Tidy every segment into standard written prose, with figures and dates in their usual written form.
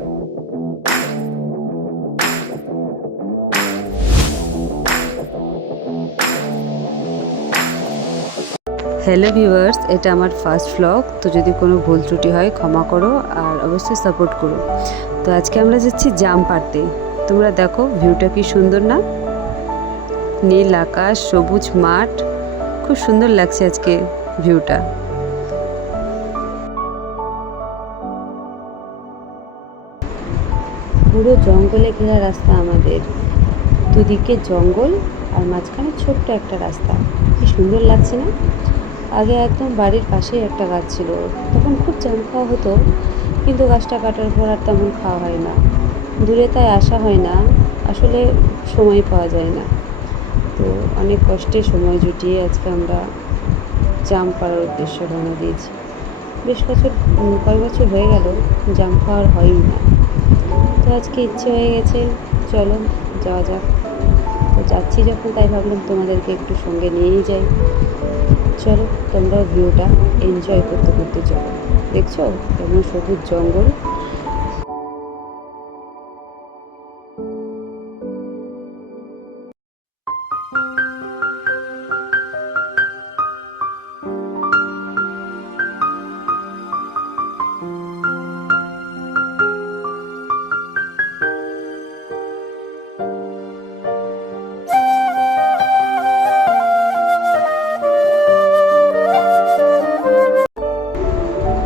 Hello viewers, এটা আমার first vlog. তো যদি কোনো ভুল ত্রুটি হয় ক্ষমা করো, আর অবশ্যই সাপোর্ট করো। তো আজকে আমরা যাচ্ছি জাম পাড়তে। তোমরা দেখো ভিউটা কি সুন্দর না? নীল আকাশ, সবুজ মাঠ, খুব সুন্দর লাগছে আজকে ভিউটা। পুরো জঙ্গলে ঘেরা রাস্তা আমাদের, দুদিকে জঙ্গল আর মাঝখানে ছোট্ট একটা রাস্তা। কি সুন্দর লাগছে না? আগে একদম বাড়ির পাশেই একটা গাছ ছিল, তখন খুব জাম খাওয়া হতো, কিন্তু গাছটা কাটার পর আর তেমন খাওয়া হয় না। দূরে তাই আসা হয় না, আসলে সময় পাওয়া যায় না। তো অনেক কষ্টে সময় জুটিয়ে আজকে আমরা জাম পাড়ার উদ্দেশ্যে রওনা দিয়েছি। বেশ কয়েক বছর হয়ে গেল জাম খাওয়ার হয়ই না, তো আজকে ইচ্ছে হয়ে গেছে, চলো যাওয়া যাক। তো যাচ্ছি যখন, তাই ভাবলাম তোমাদেরকে একটু সঙ্গে নিয়েই যাই। চলো তোমরাও ভিউটা এনজয় করতে করতে চলো। দেখছো কেমন সবুজ জঙ্গল।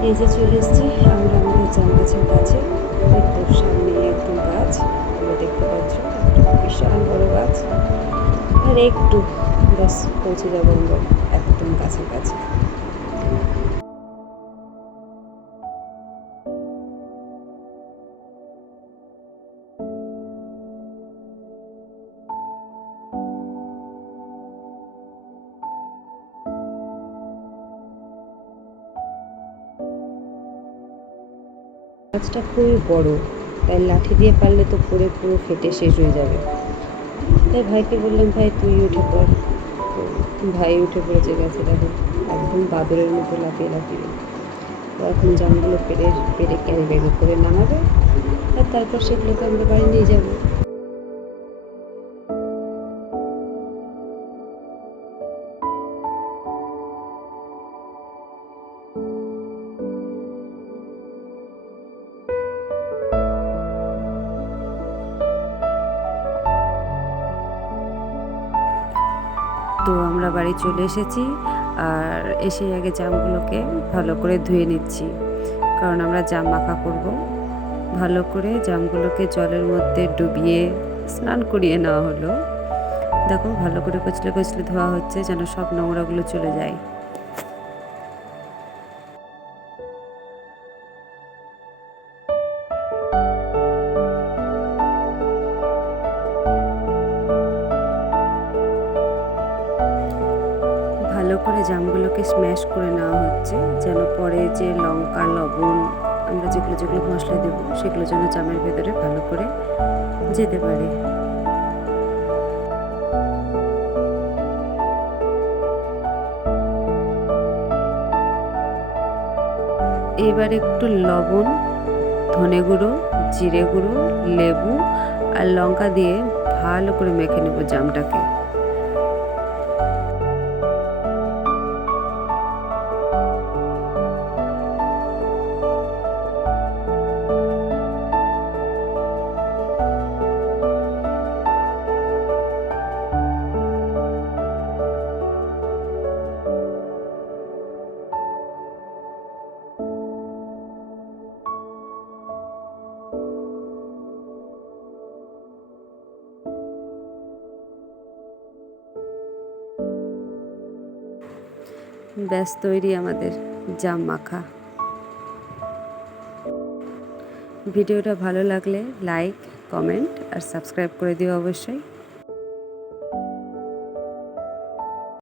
এই যে চলে এসেছি আমরা আমাদের জাম গাছের কাছে। একদম সামনে একদম গাছ, তোমরা দেখতে পাচ্ছ, বিশাল বড় গাছ। আর একটু ব্যাস পৌঁছে যাবো আমরা একদম গাছের কাছে। গাছটা খুবই বড়, তাই লাঠি দিয়ে পারলে তো পড়ে পুরো ফেটে শেষ হয়ে যাবে। তাই ভাইকে বললাম, ভাই তুই উঠে পড়। তো ভাই উঠে পড়েছে গাছে, দেখো একদম বাদরের মতো লাফিয়ে লাফিয়ে। তো এখন জামগুলো পেরে পেরে ক্যারি ব্যাগে করে নামাবে, আর তারপর সেগুলোকে আমরা বাড়ি নিয়ে যাবো। তো আমরা বাড়ি চলে এসেছি, আর এসে আগে জামগুলোকে ভালো করে ধুয়ে নিচ্ছি, কারণ আমরা জাম মাখা করব। ভালো করে জামগুলোকে জলের মধ্যে ডুবিয়ে স্নান করিয়ে নেওয়া হলো। দেখো ভালো করে কচলে কচলে ধোয়া হচ্ছে, যেন সব নোংরাগুলো চলে যায়। ভালো করে জামগুলোকে স্ম্যাশ করে নেওয়া হচ্ছে, যেন পরে যে লঙ্কা লবণ আমরা যেগুলো যেগুলো মশলা দেবো সেগুলো যেন জামের ভেতরে ভালো করে যেতে পারে। এবার একটু লবণ, ধনে গুঁড়ো, জিরে গুঁড়ো, লেবু আর লঙ্কা দিয়ে ভালো করে মেখে নেব জামটাকে। ব্যাস তৈরি আমাদের জাম মাখা। ভিডিওটা ভালো লাগলে লাইক, কমেন্ট আর সাবস্ক্রাইব করে দিও অবশ্যই।